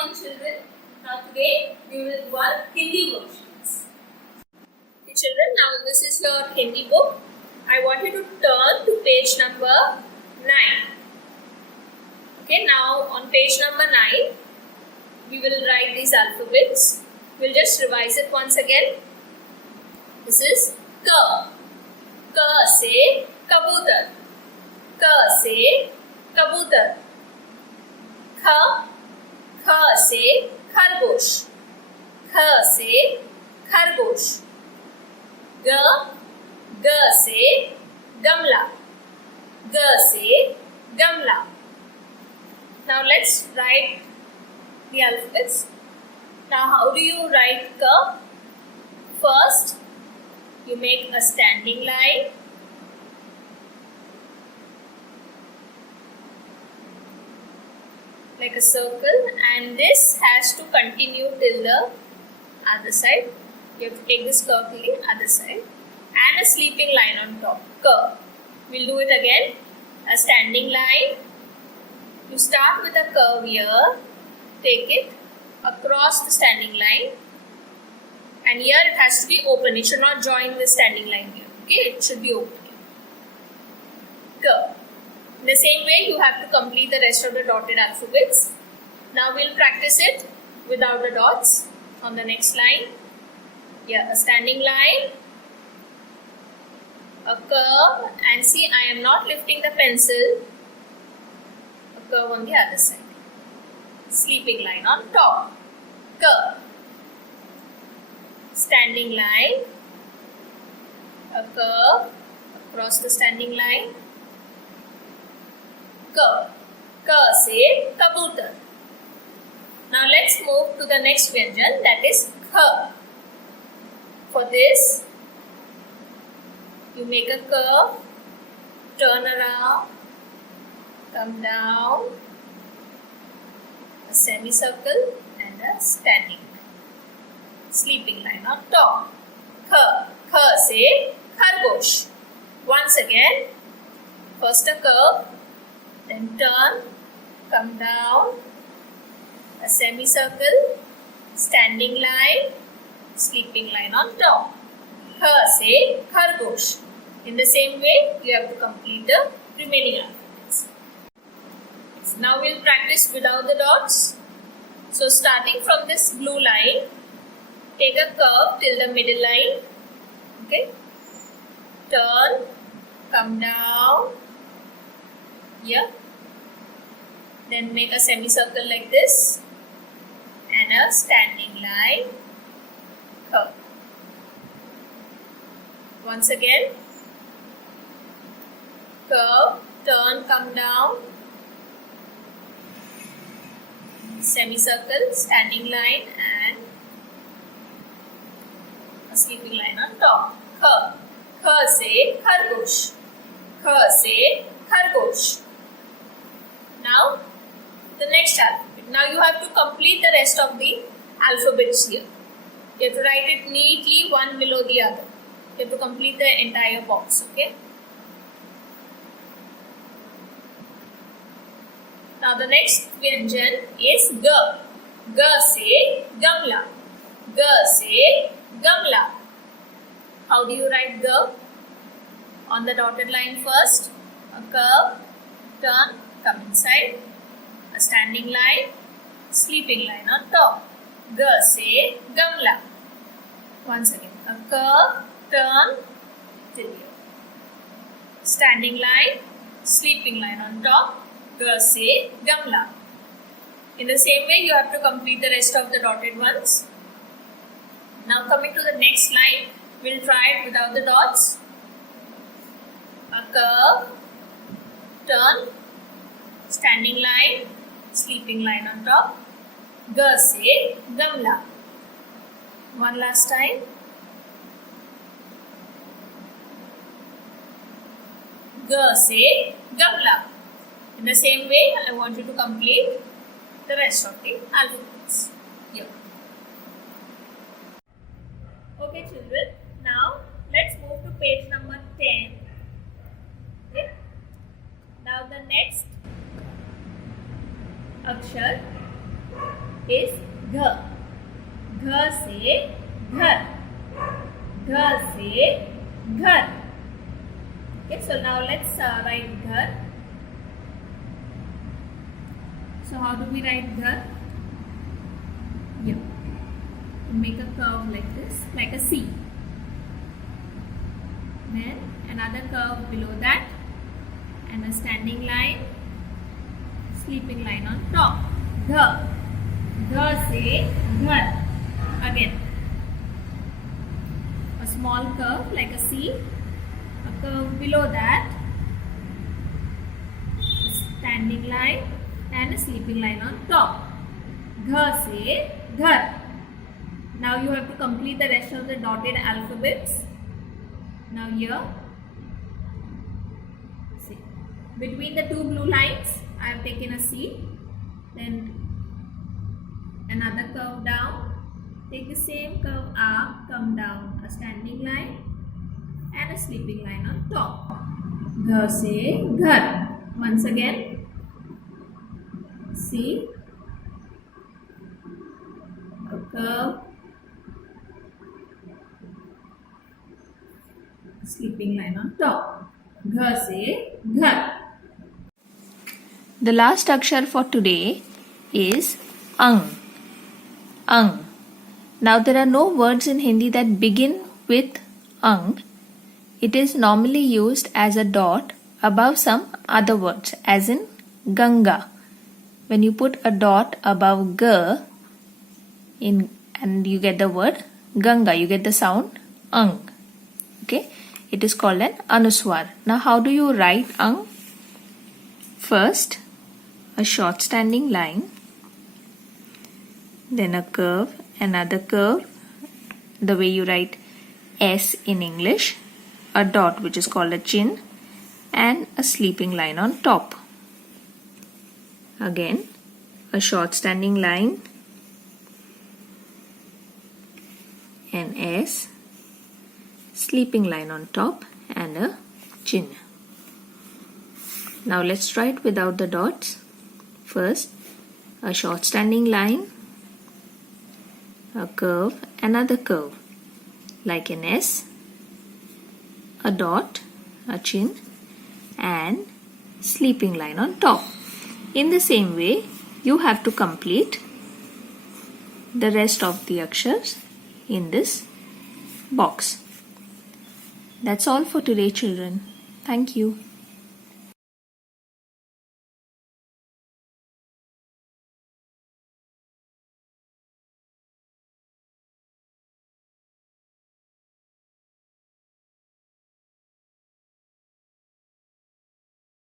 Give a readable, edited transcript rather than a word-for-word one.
morning, children. Now today we will learn Hindi worksheets. Okay, children, now this is your Hindi book. I want you to turn to page number 9. Okay, now on page number 9, we will write these alphabets. We'll just revise it once again. This is K. K se kabutar. K se kabutar. Kh. Kh se khargosh. Kh se khargosh. G. G se gamla. G se gamla. Now let's write the alphabets. Now how do you write K? First, you make a standing line. Like a circle, and this has to continue till the other side. You have to take this curve till the other side, and a sleeping line on top. Curve. We'll do it again. A standing line. You start with a curve here. Take it across the standing line, and here it has to be open. It should not join the standing line here. Okay, it should be open. Curve. In the same way, you have to complete the rest of the dotted alphabets. Now we'll practice it without the dots on the next line. Yeah, a standing line, a curve, and see, I am not lifting the pencil. A curve on the other side. Sleeping line on top. Curve. Standing line, a curve across the standing line. K. K se kabutar. Now let's move to the next vyanjan, that is Kh. For this, you make a curve, turn around, come down, a semicircle and a standing sleeping line on top. Kh. Kh se khargosh. Once again, first a curve, then turn, come down, a semicircle, standing line, sleeping line on top. Kh se khargosh. In the same way, you have to complete the remaining alphabets. Now we'll practice without the dots. So starting from this blue line, take a curve till the middle line. Okay. Turn, come down. Here. Then make a semicircle like this and a standing line, curve. Once again, curve, turn, come down, semicircle, standing line and a sleeping line on top. Kh. Kh se khargosh. Kh se khargosh. Now, the next alphabet. Now you have to complete the rest of the alphabets here. You have to write it neatly one below the other. You have to complete the entire box. Okay. Now the next vyanjan is G. G se gamla. G se gamla. How do you write G? On the dotted line first, a curve, turn, come inside, a standing line, sleeping line on top. G se gamla. Once again, a curve, turn, till here. Standing line, sleeping line on top. G se gamla. In the same way, you have to complete the rest of the dotted ones. Now coming to the next line, we'll try it without the dots. A curve, turn, standing line, sleeping line on top. G se gamla. One last time. G se gamla. In the same way, I want you to complete the rest of the alphabets. Here. Okay, children. Now let's move to page number 10. Okay. Now the next akshar Gha se ghar. Okay, so now let's write ghar. So how do we write ghar? Yeah. Make a curve like this, like a C. Then another curve below that, and a standing line, sleeping line on top. Gha. Gha se ghar. Again, a small curve like a C, a curve below that, a standing line, and a sleeping line on top. Gha se ghar. Now you have to complete the rest of the dotted alphabets. Now here, see, between the two blue lines, I have taken a C, then another curve down, take the same curve up, come down, a standing line and a sleeping line on top. Gha se ghar. Once again, see, a curve, sleeping line on top. Gha se ghar. The last akshar for today is ang. Ang. Now there are no words in Hindi that begin with ang. It is normally used as a dot above some other words, as in Ganga. When you put a dot above G in and you get the word Ganga, you get the sound ang. Okay, it is called an anuswar. Now how do you write ang? First, a short standing line, then a curve, another curve, the way you write S in English, a dot which is called a chin, and a sleeping line on top. Again, a short standing line, an S, sleeping line on top, and a chin. Now let's try it without the dots. First, a short standing line, a curve, another curve, like an S, a dot, a chin, and sleeping line on top. In the same way, you have to complete the rest of the akshars in this box. That's all for today, children. Thank you.